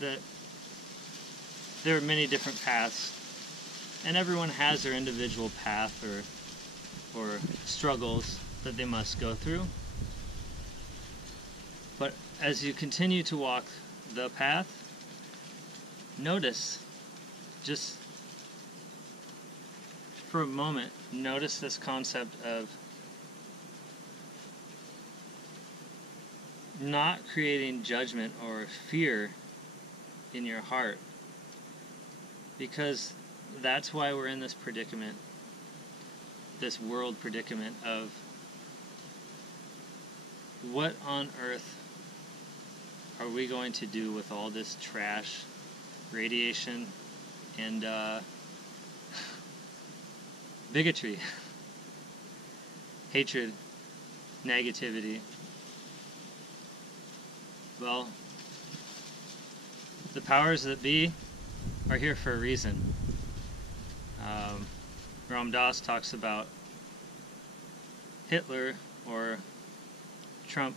that there are many different paths, and everyone has their individual path or struggles that they must go through. But as you continue to walk the path, notice, just for a moment, notice this concept of not creating judgment or fear in your heart, because that's why we're in this predicament, this world predicament of what on earth are we going to do with all this trash, radiation, and bigotry, hatred, negativity. Well, the powers that be are here for a reason. Ram Dass talks about Hitler or Trump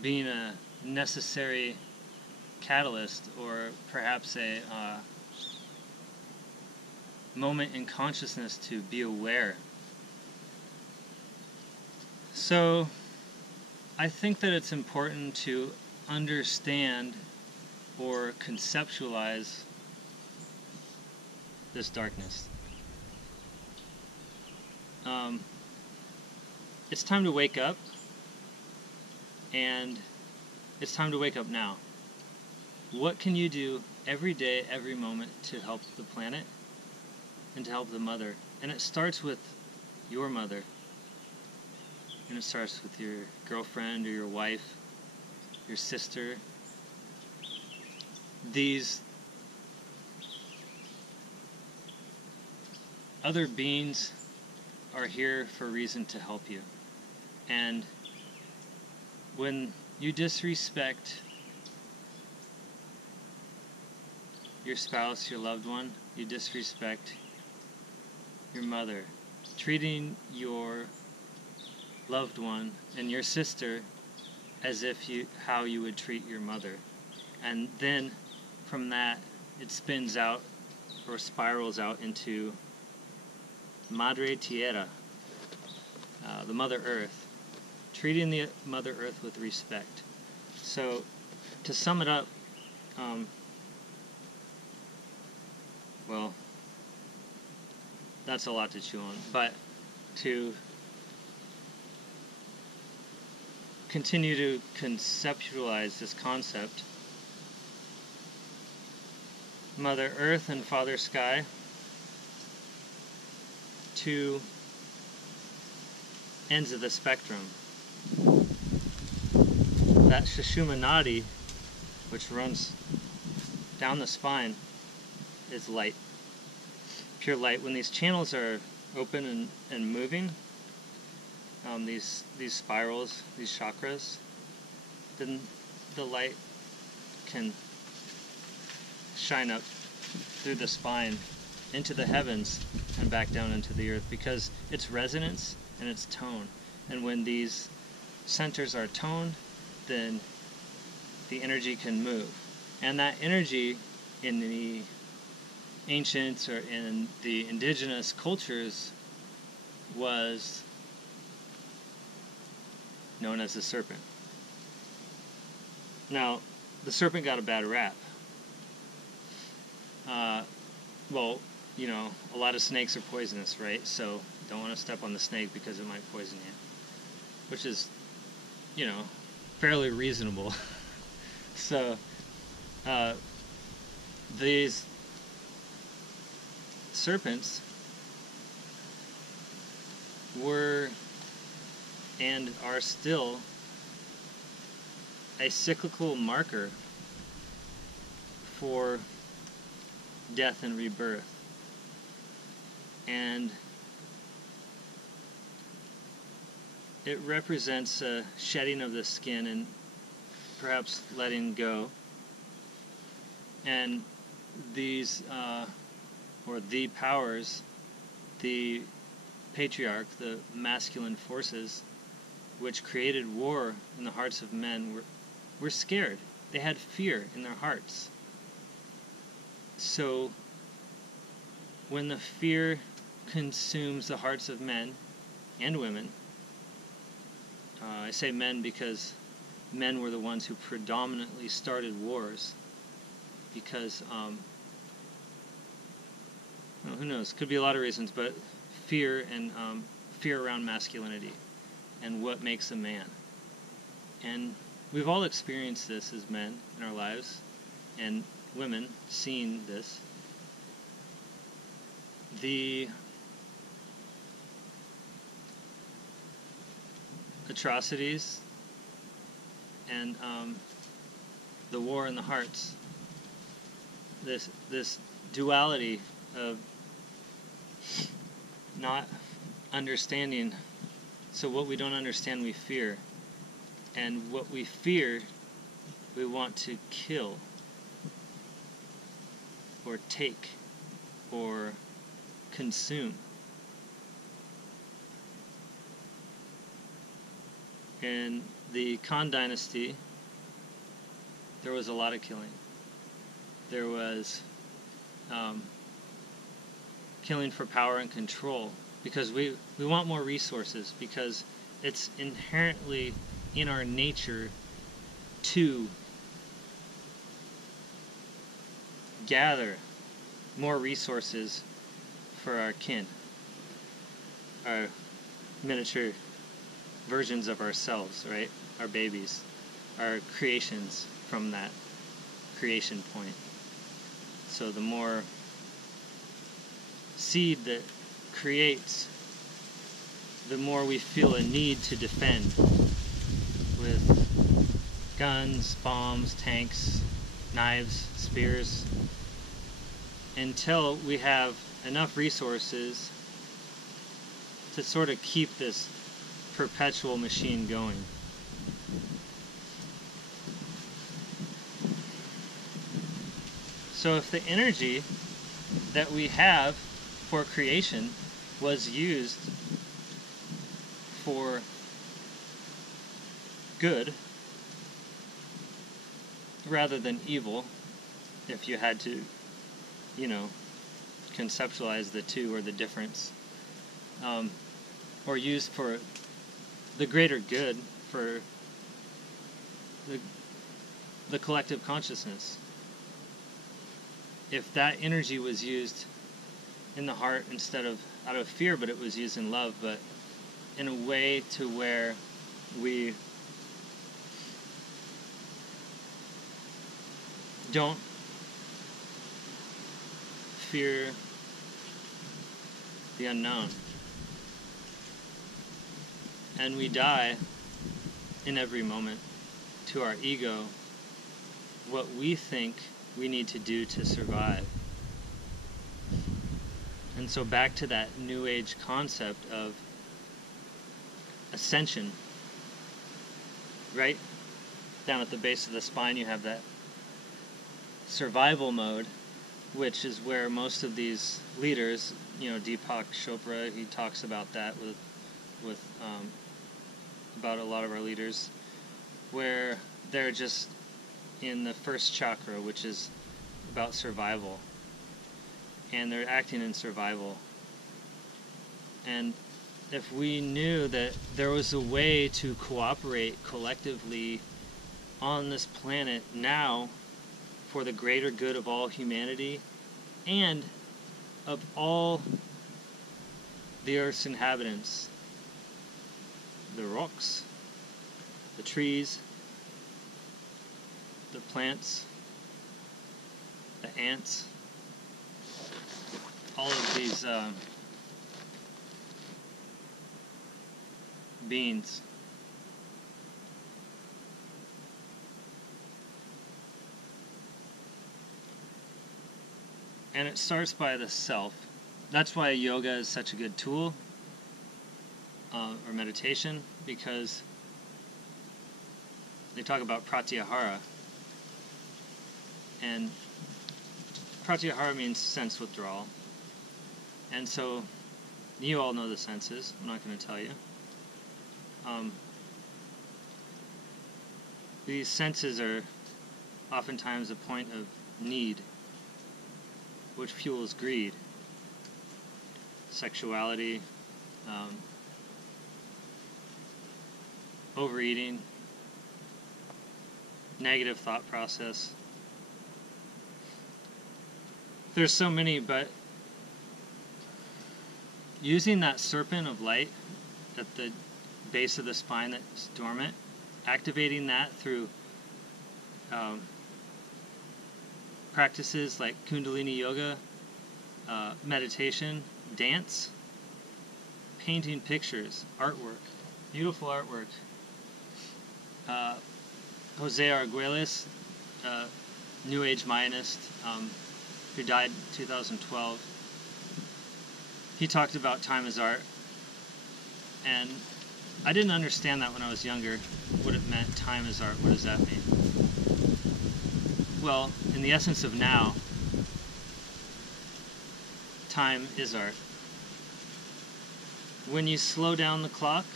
being a necessary catalyst, or perhaps a moment in consciousness to be aware. So I think that it's important to understand or conceptualize this darkness. It's time to wake up, and it's time to wake up now. What can you do every day, every moment to help the planet and to help the mother? And it starts with your mother, and it starts with your girlfriend or your wife, your sister. These other beings are here for a reason to help you. And when you disrespect your spouse, your loved one, you disrespect your mother, treating your loved one and your sister as if how you would treat your mother. And then from that, it spins out or spirals out into Madre Tierra, the Mother Earth, treating the Mother Earth with respect. So, to sum it up, well, that's a lot to chew on, but to continue to conceptualize this concept, Mother Earth and Father Sky, two ends of the spectrum. That Sushumna Nadi, which runs down the spine, is light. Pure light. When these channels are open and moving, these spirals, these chakras, then the light can shine up through the spine into the heavens and back down into the earth, because it's resonance and it's tone. And when these centers are toned, then the energy can move. And that energy in the ancients or in the indigenous cultures was known as the serpent. Now, the serpent got a bad rap. Well, you know, a lot of snakes are poisonous, right? So don't want to step on the snake because it might poison you, which is, you know, fairly reasonable. So these serpents were and are still a cyclical marker for death and rebirth. And it represents a shedding of the skin and perhaps letting go. And these, or the powers, the patriarch, the masculine forces, which created war in the hearts of men, were scared. They had fear in their hearts. So when the fear consumes the hearts of men and women, I say men because men were the ones who predominantly started wars, because well, who knows, could be a lot of reasons, but fear and fear around masculinity and what makes a man. And we've all experienced this as men in our lives, and women seen this. The atrocities and the war in the hearts, this duality of not understanding. So what we don't understand, we fear, and what we fear, we want to kill or take or consume. In the Kaan Dynasty, there was a lot of killing. There was killing for power and control, because we want more resources, because it's inherently in our nature to gather more resources for our kin, our miniature versions of ourselves, right? Our babies, our creations from that creation point. So the more seed that creates, the more we feel a need to defend with guns, bombs, tanks, knives, spears, until we have enough resources to sort of keep this perpetual machine going. So if the energy that we have for creation was used for good rather than evil, if you had to, conceptualize the two or the difference, or used for the greater good, for the collective consciousness. If that energy was used in the heart instead of out of fear, but it was used in love, but in a way to where we don't fear the unknown, and we die in every moment to our ego, what we think we need to do to survive. And so back to that New Age concept of ascension, right? Down at the base of the spine you have that survival mode, which is where most of these leaders, Deepak Chopra, he talks about that with about a lot of our leaders, where they're just in the first chakra, which is about survival, and they're acting in survival. And if we knew that there was a way to cooperate collectively on this planet now for the greater good of all humanity and of all the Earth's inhabitants, the rocks, the trees, the plants, the ants, all of these beings. And it starts by the self. That's why yoga is such a good tool, or meditation, because they talk about pratyahara. And pratyahara means sense withdrawal. And so, you all know the senses. I'm not going to tell you. These senses are oftentimes a point of need. which fuels greed, sexuality, overeating, negative thought process. There's so many, but using that serpent of light at the base of the spine that's dormant, activating that through practices like Kundalini yoga, meditation, dance, painting pictures, artwork, beautiful artwork. Jose Arguelles, New Age Mayanist, who died in 2012, he talked about time as art, and I didn't understand that when I was younger, what it meant, time as art. What does that mean? Well, in the essence of now, time is art. When you slow down the clock,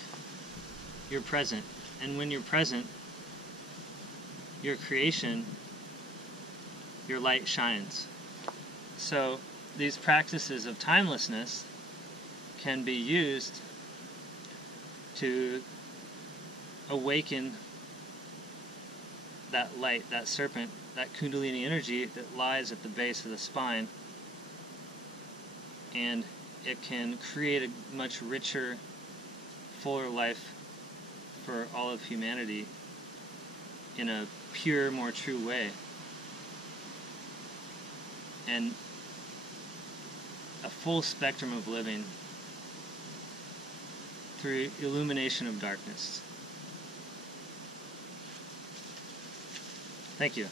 you're present. And when you're present, your creation, your light shines. So these practices of timelessness can be used to awaken that light, that serpent, that Kundalini energy that lies at the base of the spine, and it can create a much richer, fuller life for all of humanity in a pure, more true way. And a full spectrum of living through illumination of darkness. Thank you.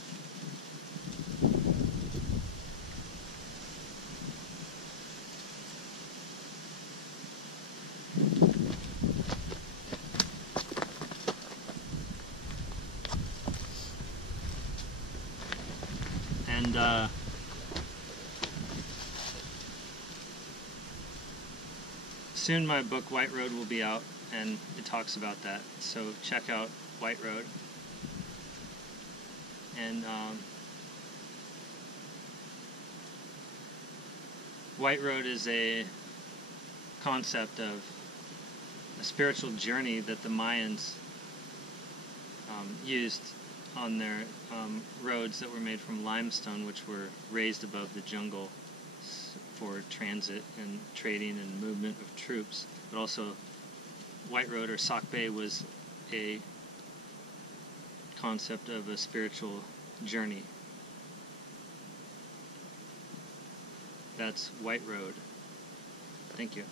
And soon my book White Road will be out, and it talks about that. So check out White Road. And White Road is a concept of a spiritual journey that the Mayans used on their roads that were made from limestone, which were raised above the jungle for transit and trading and movement of troops. But also White Road, or Sauk Bay, was a concept of a spiritual journey. That's White Road. Thank you.